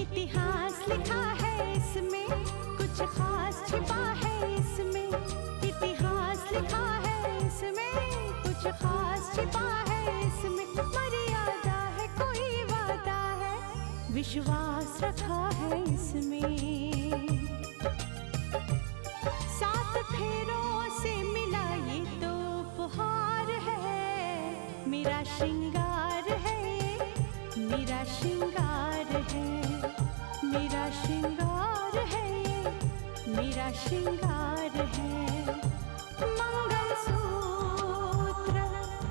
इतिहास लिखा है इसमें, कुछ खास छिपा है इसमें। इतिहास लिखा है इसमें, कुछ खास छिपा है इसमें। मर्यादा है कोई वादा है, विश्वास रखा है इसमें। सात फेरों से मिला ये तो उपहार है, मेरा श्रृंगार है, मेरा श्रृंगार है, मेरा श्रृंगार है, मेरा श्रृंगार है। मंगलसूत्र,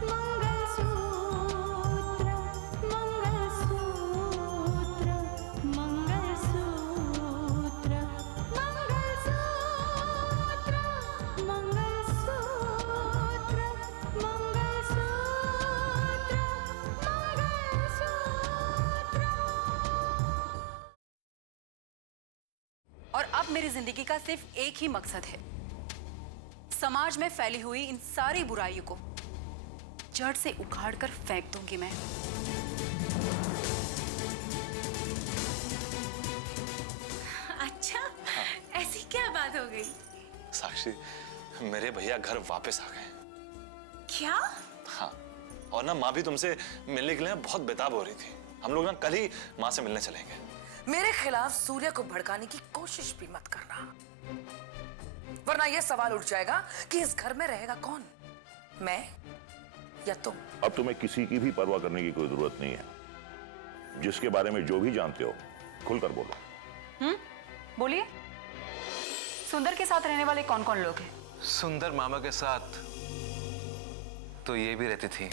मंगलसूत्र, मंगलसूत्र, मंगलसूत्र, मंगलसूत्र, मंगलसूत्र, मंगलसूत्र। और अब मेरी जिंदगी का सिर्फ एक ही मकसद है, समाज में फैली हुई इन सारी बुराइयों को जड़ से उखाड़कर फेंक दूंगी मैं। अच्छा, ऐसी क्या बात हो गई? साक्षी, मेरे भैया घर वापस आ गए। क्या? हाँ, और ना माँ भी तुमसे मिलने के लिए बहुत बेताब हो रही थी। हम लोग ना कल ही माँ से मिलने चलेंगे। मेरे खिलाफ सूर्य को भड़काने की कोशिश भी मत करना, वरना यह सवाल उठ जाएगा कि इस घर में रहेगा कौन, मैं या तुम। अब तुम्हें किसी की भी परवाह करने की कोई जरूरत नहीं है। जिसके बारे में जो भी जानते हो खुलकर बोलो। बोलिए, सुंदर के साथ रहने वाले कौन कौन लोग हैं? सुंदर मामा के साथ तो ये भी रहती थी।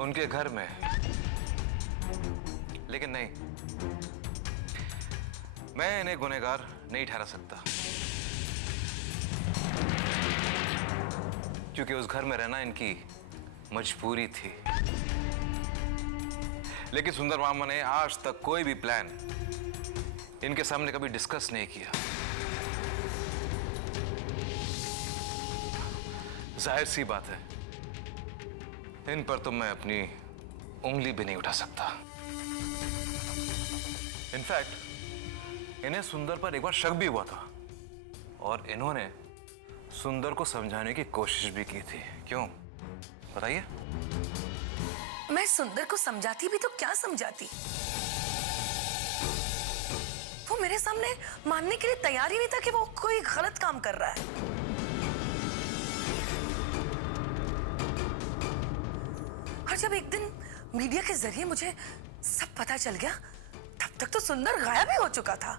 उनके घर में, लेकिन नहीं, मैं इन्हें गुनहगार नहीं ठहरा सकता, क्योंकि उस घर में रहना इनकी मजबूरी थी। लेकिन सुंदर मामा ने आज तक कोई भी प्लान इनके सामने कभी डिस्कस नहीं किया। जाहिर सी बात है, इन पर तो मैं अपनी उंगली भी नहीं उठा सकता। इनफैक्ट इन्हें सुंदर पर एक बार शक भी हुआ था, और इन्होंने सुंदर को समझाने की कोशिश भी की थी। क्यों बताइए? मैं सुंदर को समझाती भी तो क्या समझाती, वो मेरे सामने मानने के लिए तैयार ही नहीं था कि वो कोई गलत काम कर रहा है। और जब एक दिन मीडिया के जरिए मुझे सब पता चल गया, तब तक तो सुंदर गायब ही हो चुका था।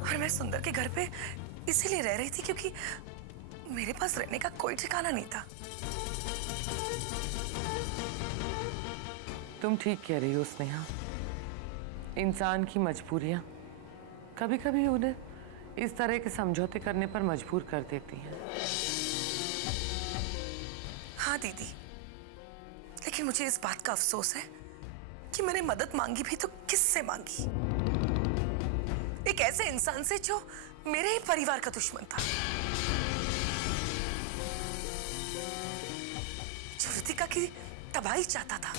और मैं सुंदर के घर पे इसीलिए रह रही थी क्योंकि मेरे पास रहने का कोई ठिकाना नहीं था। तुम ठीक कह रही हो स्नेहा। इंसान की मजबूरियां कभी कभी उन्हें इस तरह के समझौते करने पर मजबूर कर देती हैं। हाँ दीदी, लेकिन मुझे इस बात का अफसोस है कि मैंने मदद मांगी भी तो किससे मांगी? एक ऐसे इंसान से जो मेरे ही परिवार का दुश्मन था, जो रितिका की तबाही चाहता था।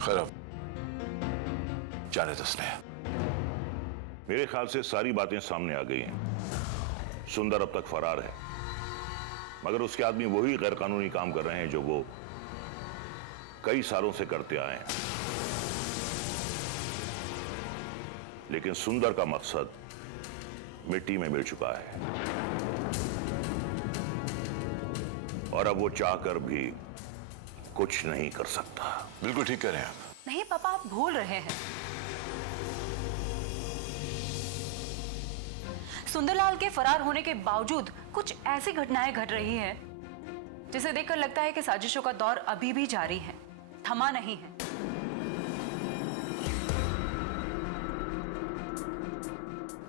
खैर, जाने दो स्नेहा। मेरे ख्याल से सारी बातें सामने आ गई हैं। सुंदर अब तक फरार है, मगर उसके आदमी वही गैरकानूनी काम कर रहे हैं जो वो कई सालों से करते आए हैं। लेकिन सुंदर का मकसद मिट्टी में मिल चुका है, और अब वो चाहकर भी कुछ नहीं कर सकता। बिल्कुल ठीक कह रहे हैं आप। नहीं पापा, आप भूल रहे हैं। सुंदरलाल के फरार होने के बावजूद कुछ ऐसी घटनाएं घट रही हैं जिसे देखकर लगता है कि साजिशों का दौर अभी भी जारी है, थमा नहीं है।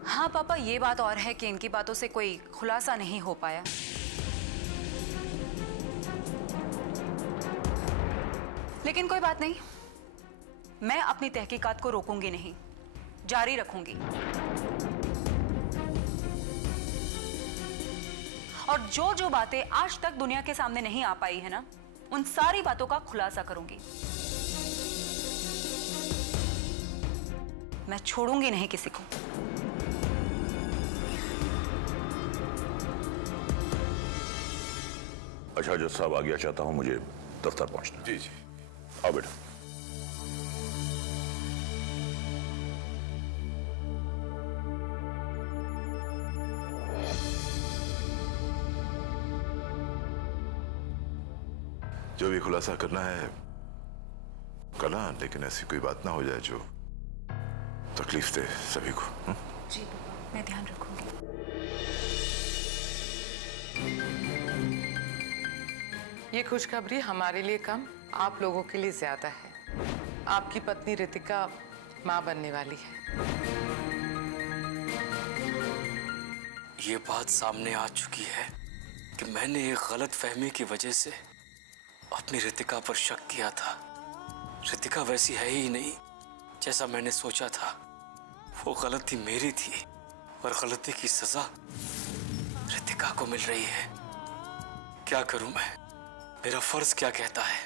हाँ पापा, ये बात और है कि इनकी बातों से कोई खुलासा नहीं हो पाया। लेकिन कोई बात नहीं, मैं अपनी तहकीकात को रोकूंगी नहीं, जारी रखूंगी। और जो जो बातें आज तक दुनिया के सामने नहीं आ पाई है ना, उन सारी बातों का खुलासा करूंगी। मैं छोड़ूंगी नहीं किसी को। अच्छा जज साहब, आज्ञा चाहता हूं, मुझे दफ्तर पहुंचना। जी जी। आओ बेटा। जो भी खुलासा करना है करना, लेकिन ऐसी कोई बात ना हो जाए जो तकलीफ दे सभी को। जी पापा, मैं ध्यान रखूंगी। ये खुशखबरी हमारे लिए कम, आप लोगों के लिए ज्यादा है। आपकी पत्नी रितिका मां बनने वाली है। ये बात सामने आ चुकी है कि मैंने एक गलत फहमी की वजह से अपनी रितिका पर शक किया था। रितिका वैसी है ही नहीं जैसा मैंने सोचा था। वो गलती मेरी थी और गलती की सजा रितिका को मिल रही है। क्या करूं मैं? मेरा फर्ज क्या कहता है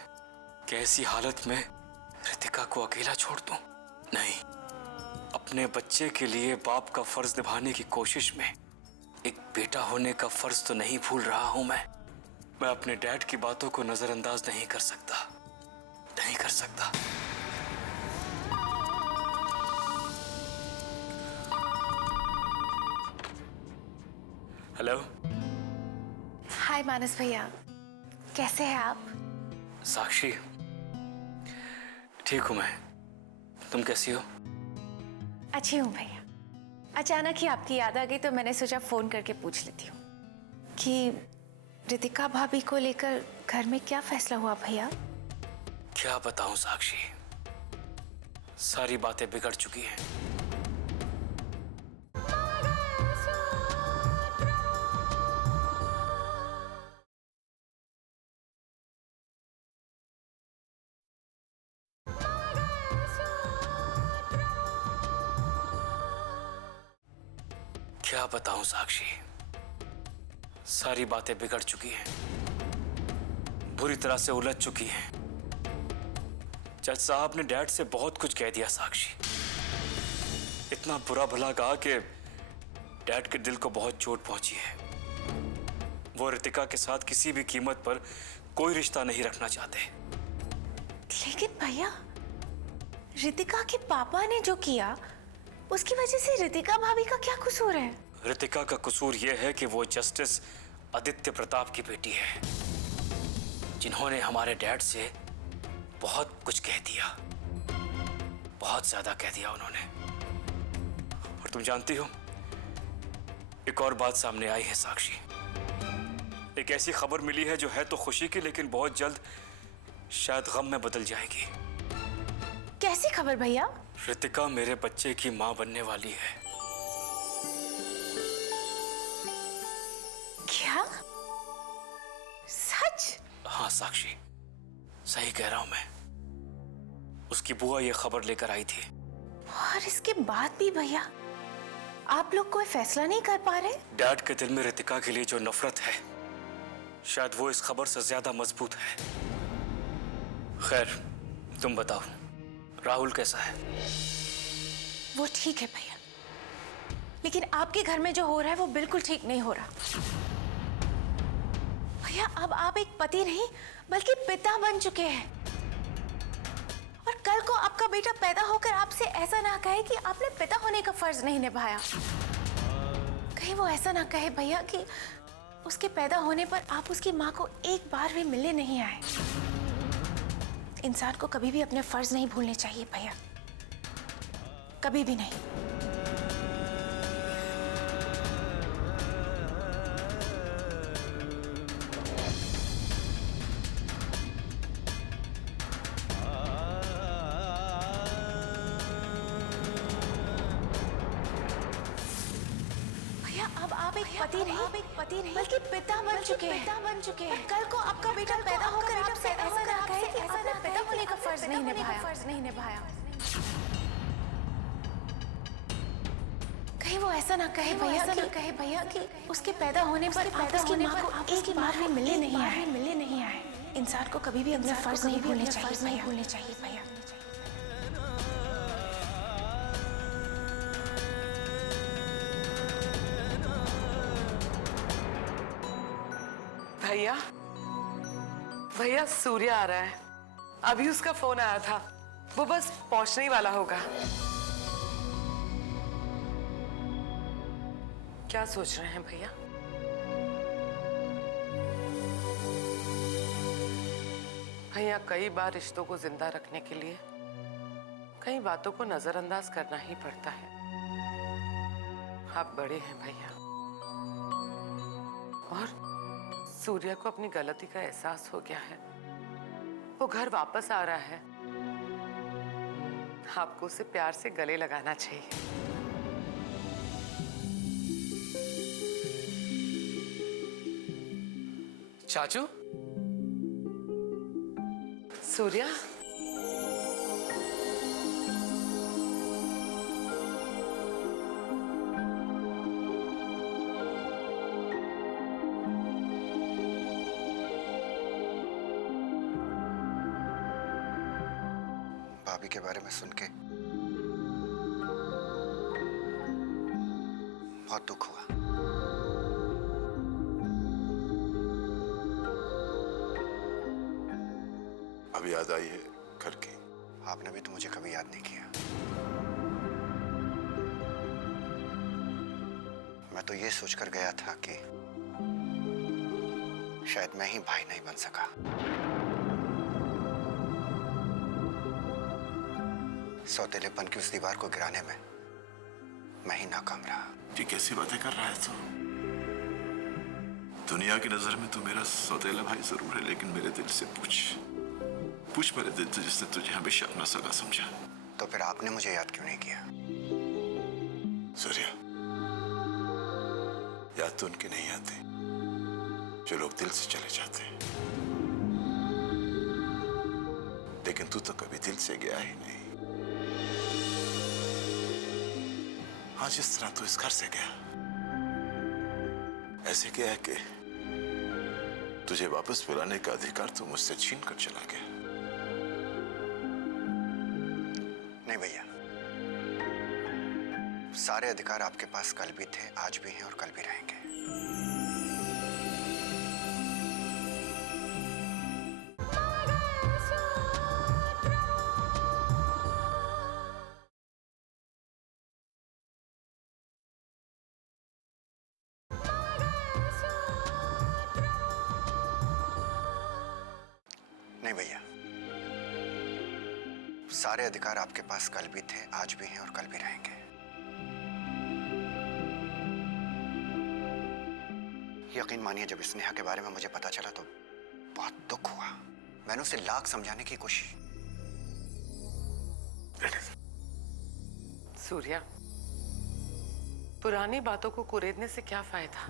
कि ऐसी हालत में रितिका को अकेला छोड़ दूं? नहीं, अपने बच्चे के लिए बाप का फर्ज निभाने की कोशिश में एक बेटा होने का फर्ज तो नहीं भूल रहा हूं मैं अपने डैड की बातों को नजरअंदाज नहीं कर सकता, नहीं कर सकता। हेलो। हाय मानस भैया, कैसे हैं आप? साक्षी, ठीक हूं मैं, तुम कैसी हो? अच्छी हूँ भैया। अचानक ही आपकी याद आ गई तो मैंने सोचा फोन करके पूछ लेती हूँ कि रितिका भाभी को लेकर घर में क्या फैसला हुआ भैया? क्या बताऊं साक्षी, सारी बातें बिगड़ चुकी हैं। क्या बताऊं साक्षी, सारी बातें बिगड़ चुकी हैं, बुरी तरह से उलझ चुकी हैं। जज साहब ने डैड से बहुत कुछ कह दिया साक्षी, इतना बुरा भला कहा कि डैड के दिल को बहुत चोट पहुंची है। वो रितिका के साथ किसी भी कीमत पर कोई रिश्ता नहीं रखना चाहते। लेकिन भैया, रितिका के पापा ने जो किया उसकी वजह से रितिका भाभी का क्या कसूर है? रितिका का कसूर यह है कि वो जस्टिस आदित्य प्रताप की बेटी है, जिन्होंने हमारे डैड से बहुत कुछ कह दिया, बहुत ज्यादा कह दिया उन्होंने। और तुम जानती हो, एक और बात सामने आई है साक्षी। एक ऐसी खबर मिली है जो है तो खुशी की, लेकिन बहुत जल्द शायद गम में बदल जाएगी। कैसी खबर भैया? रितिका मेरे बच्चे की मां बनने वाली है। क्या? सच? हाँ साक्षी, सही कह रहा हूं मैं। उसकी बुआ ये खबर लेकर आई थी। और इसके बाद भी भैया आप लोग कोई फैसला नहीं कर पा रहे? डैड के दिल में रितिका के लिए जो नफरत है, शायद वो इस खबर से ज्यादा मजबूत है। खैर, तुम बताओ, राहुल कैसा है? वो ठीक है भैया, लेकिन आपके घर में जो हो रहा है वो बिल्कुल ठीक नहीं हो रहा। भैया, अब आप एक पति नहीं बल्कि पिता बन चुके हैं, और कल को आपका बेटा पैदा होकर आपसे ऐसा ना कहे कि आपने पिता होने का फर्ज नहीं निभाया। कहीं वो ऐसा ना कहे भैया कि उसके पैदा होने पर आप उसकी माँ को एक बार भी मिलने नहीं आए। इंसान को कभी भी अपने फर्ज नहीं भूलने चाहिए भैया, कभी भी नहीं। भैया, अब आप एक पति नहीं बल्कि पिता बन चुके हैं। कल को आपका बेटा पैदा होकर आपसे ऐसा ना कहे कि आपने पिता होने का फर्ज नहीं निभाया। कहीं वो ऐसा ना कहे भैया कि उसके पैदा होने पर आप उसकी माँ को एक बार भी मिलने नहीं आए। इंसान को कभी भी अपने फर्ज नहीं भूलने चाहिए भैया। भैया सूर्य आ रहा है। अभी उसका फोन आया था, वो बस पहुंचने ही वाला होगा। क्या सोच रहे हैं भैया? भैया कई बार रिश्तों को जिंदा रखने के लिए कई बातों को नजरअंदाज करना ही पड़ता है। आप बड़े हैं भैया, और सूर्य को अपनी गलती का एहसास हो गया है। वो घर वापस आ रहा है। आपको उसे प्यार से गले लगाना चाहिए। चाचू, सूर्या, भाभी के बारे में सुन के बहुत दुख हुआ। अब याद आई है घर की? आपने भी तो मुझे कभी याद नहीं किया। मैं तो ये सोचकर गया था कि शायद मैं ही भाई नहीं बन सका। सौतेलेपन की उस दीवार को गिराने में मैं ही नाकाम रहा। ये कैसी बातें कर रहा है तू? दुनिया की नजर में तू मेरा सौतेला भाई जरूर है, लेकिन मेरे दिल से पूछ मेरे दिल से, जिसने तुझे हमेशा अपना सगा समझा। तो फिर आपने मुझे याद क्यों नहीं किया? सूर्या, याद तो उनकी नहीं आती जो लोग दिल से चले जाते हैं, लेकिन तू तो कभी दिल से गया ही नहीं। हाँ, जिस तरह तू इस घर से गया, ऐसे क्या है कि तुझे वापस बुलाने का अधिकार तो मुझसे छीन कर चला गया। नहीं भैया, सारे अधिकार आपके पास कल भी थे, आज भी हैं और कल भी रहेंगे। नहीं भैया, सारे अधिकार आपके पास कल भी थे, आज भी हैं और कल भी रहेंगे। यकीन मानिए, जब स्नेहा के बारे में मुझे पता चला तो बहुत दुख हुआ। मैंने उसे लाख समझाने की कोशिश। सूर्या, पुरानी बातों को कुरेदने से क्या फायदा?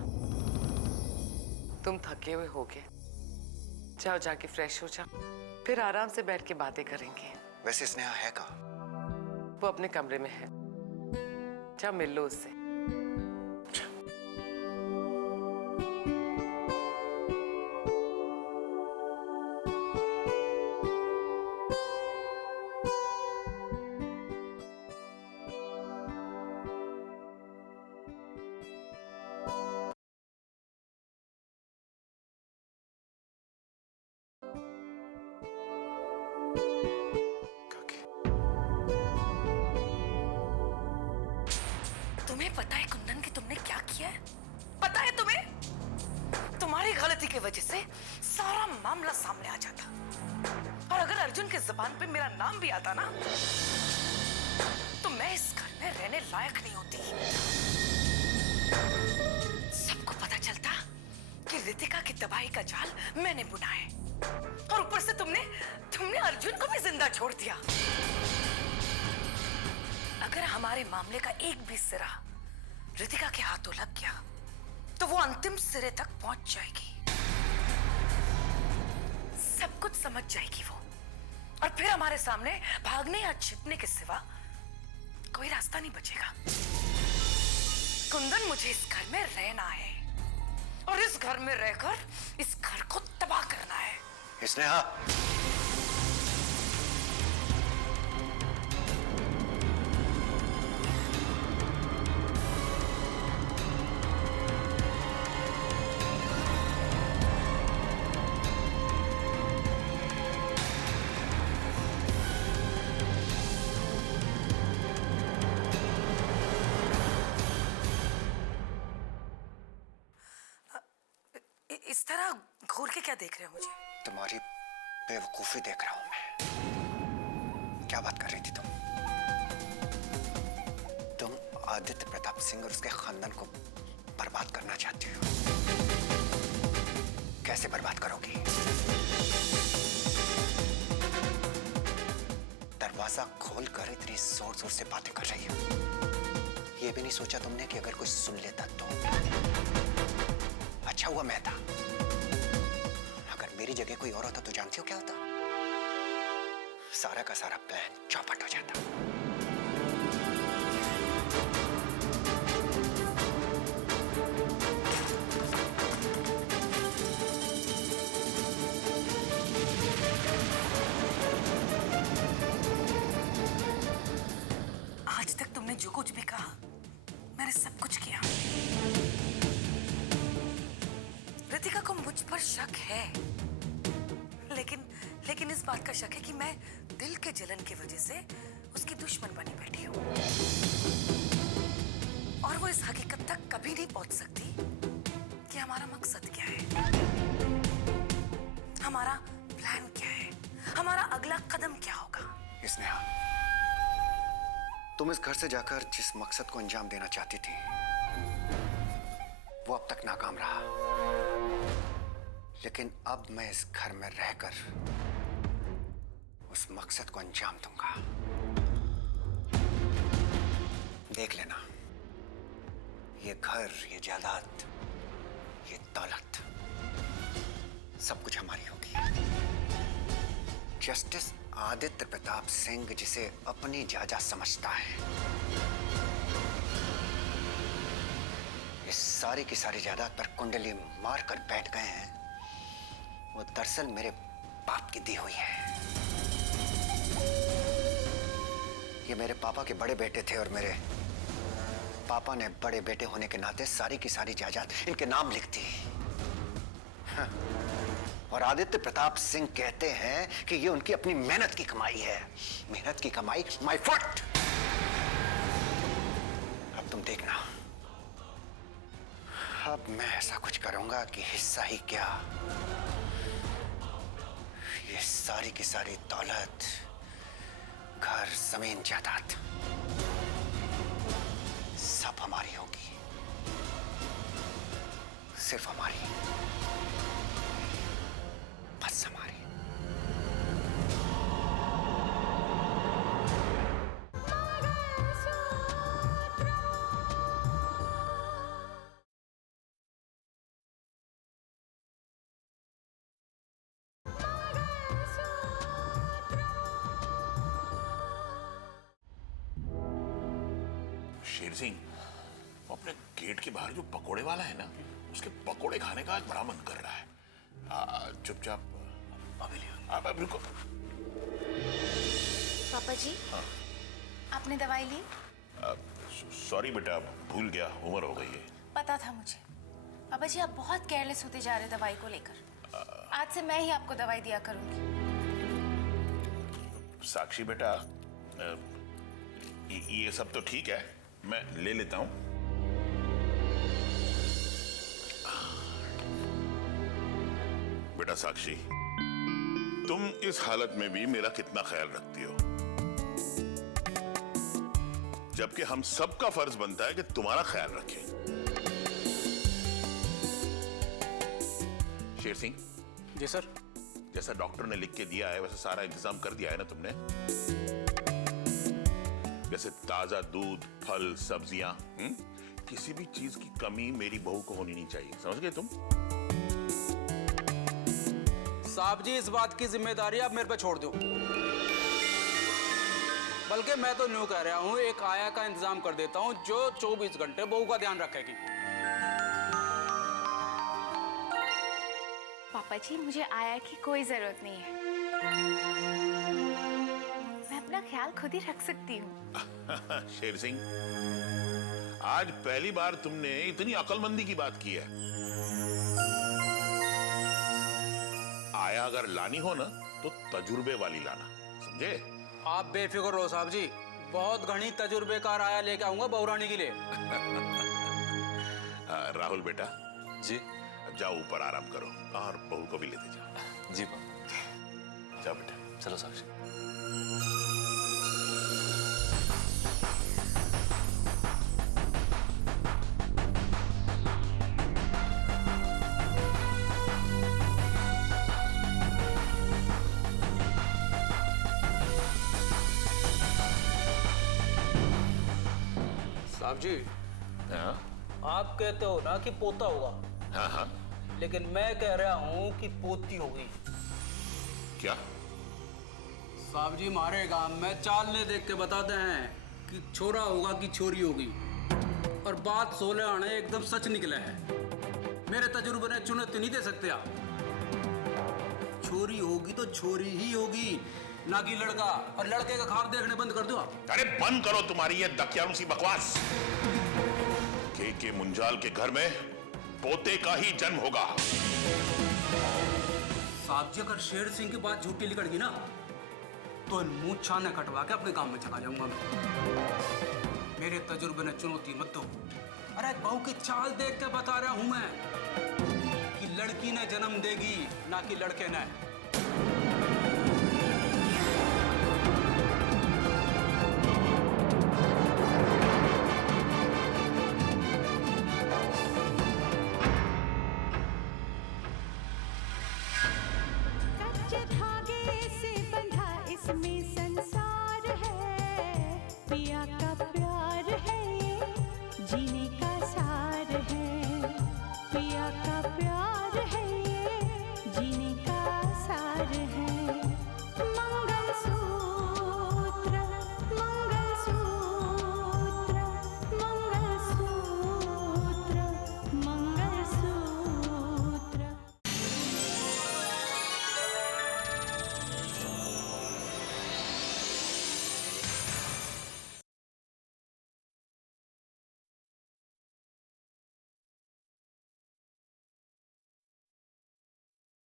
तुम थके हुए होगे, जाओ जाके फ्रेश हो जाओ, फिर आराम से बैठ के बातें करेंगे। वैसे स्नेहा है कहाँ? वो अपने कमरे में है, जाओ मिल लो उससे। तुम्हें पता है कुंदन कि तुमने क्या किया है? पता है तुम्हें? तुम्हारी गलती की वजह से सारा मामला सामने आ जाता, और अगर अर्जुन की जुबान पे मेरा नाम भी आता ना, तो मैं इस घर में रहने लायक नहीं होती। सबको पता चलता कि रितिका की तबाही का जाल मैंने बुना है, और ऊपर से तुमने अर्जुन को भी जिंदा छोड़ दिया। अगर हमारे मामले का एक भी सिरा रितिका के हाथों लग गया तो वो अंतिम सिरे तक पहुंच जाएगी, सब कुछ समझ जाएगी वो, और फिर हमारे सामने भागने या छिपने के सिवा कोई रास्ता नहीं बचेगा। मुझे इस घर में रहना है और इस घर में रहकर इस घर को तबाह करना है। स्नेहा, इस तरह घूर के क्या देख रहे हो मुझे? तुम्हारी बेवकूफी देख रहा हूं मैं। क्या बात कर रही थी तुम? तुम आदित्य प्रताप सिंह और उसके खानदान को बर्बाद करना चाहती हो। कैसे बर्बाद करोगी? दरवाजा खोलकर इतनी जोर जोर से बातें कर रही हो। ये भी नहीं सोचा तुमने कि अगर कोई सुन लेता तो? अच्छा हुआ मैं था। अगर मेरी जगह कोई और होता तो जानती हो क्या होता? सारा का सारा प्लान चौपट हो जाता। आज तक तुमने जो कुछ भी कहा, मैंने सब कुछ किया। रितिका को मुझ पर शक है, लेकिन इस बात का शक है कि मैं दिल के जलन की वजह से उसकी दुश्मन बनी बैठी हूँ और वो इस हकीकत तक कभी नहीं पहुंच सकती कि हमारा मकसद क्या है, हमारा प्लान क्या है, हमारा अगला कदम क्या होगा। स्नेहा, तुम इस घर से जाकर जिस मकसद को अंजाम देना चाहती थी वो अब तक नाकाम रहा, लेकिन अब मैं इस घर में रहकर उस मकसद को अंजाम दूंगा। देख लेना, ये घर, ये जायदाद, ये दौलत सब कुछ हमारी होगी। जस्टिस आदित्य प्रताप सिंह जिसे अपनी जायदाद समझता है, इस सारी की सारी जायदाद पर कुंडली मारकर बैठ गए हैं। वो दरअसल मेरे बाप की दी हुई है। ये मेरे पापा के बड़े बेटे थे और मेरे पापा ने बड़े बेटे होने के नाते सारी की सारी जायदाद इनके नाम लिख दी। हाँ। और आदित्य प्रताप सिंह कहते हैं कि ये उनकी अपनी मेहनत की कमाई है। मेहनत की कमाई, माय फुट। अब तुम देखना, अब मैं ऐसा कुछ करूंगा कि हिस्सा ही क्या, ये सारी की सारी दौलत, घर, जमीन, जायदाद सब हमारी होगी, सिर्फ हमारी, बस हमारी। शेर सिंह, वो अपने गेट के बाहर जो पकोड़े वाला है ना, उसके पकोड़े खाने का आज बड़ा मन कर रहा है। चुपचाप अब रुको। पापा जी, हाँ। आपने दवाई ली? सॉरी बेटा, भूल गया, उम्र हो गई है। पता था मुझे। पापा जी, आप बहुत केयरलेस होते जा रहे दवाई को लेकर। आज से मैं ही आपको दवाई दिया करूंगी। साक्षी बेटा, ये सब तो ठीक है, मैं ले लेता हूं। बेटा साक्षी, तुम इस हालत में भी मेरा कितना ख्याल रखती हो, जबकि हम सबका फर्ज बनता है कि तुम्हारा ख्याल रखें। शेर सिंह। जी सर। जैसा डॉक्टर ने लिख के दिया है वैसे सारा इंतजाम कर दिया है ना तुमने? जैसे ताजा दूध, फल, सब्जियां, किसी भी चीज की कमी मेरी बहू को होनी नहीं चाहिए, समझ गए तुम? साहब जी, इस बात की जिम्मेदारी आप मेरे पे छोड़ दो। बल्कि मैं तो न्यू कह रहा हूँ, एक आया का इंतजाम कर देता हूँ जो 24 घंटे बहू का ध्यान रखेगी। पापा जी, मुझे आया की कोई जरूरत नहीं है। मैं अपना ख्याल खुद ही रख सकती हूँ। शेर सिंह, आज पहली बार तुमने इतनी अक्लमंदी की बात की है। आया अगर लानी हो ना तो तजुर्बे वाली लाना, समझे? आप बेफिक्र रहो साहब जी, बहुत घनी तजुर्बेकार आया लेके आऊंगा बहुरानी के लिए। राहुल बेटा जी, जाओ ऊपर आराम करो और बहू को भी लेते जाओ। जी पापा। जाओ बेटा। चलो साक्षी। साहब जी, हाँ आप कहते हो ना कि पोता होगा, हाँ हाँ। लेकिन मैं कह रहा हूँ कि पोती होगी। क्या? साहब जी, हमारे गांव में चालने देख के बताते हैं कि छोरा होगा कि छोरी होगी, और बात 16 आने एकदम सच निकला है। मेरे तजुर्बे ने चुनौती नहीं दे सकते आप। छोरी होगी तो छोरी ही होगी, ना कि लड़का, और लड़के का ख्वाब देखने बंद कर दो आप। अरे बंद करो तुम्हारी ये दकियानू सी बकवास। के मुंजाल के घर में पोते का ही जन्म होगा। साहब जी, अगर शेर सिंह की बात झूठी निकल गई ना तो मुंह छाने कटवा के अपने गांव में चला जाऊंगा मैं। मेरे तजुर्बे ने चुनौती मत दो। अरे बहू की चाल देख के बता रहा हूं मैं कि लड़की ने जन्म देगी, ना कि लड़के ने। कच्चे धागे से बंधा इसमें संसार है, पिया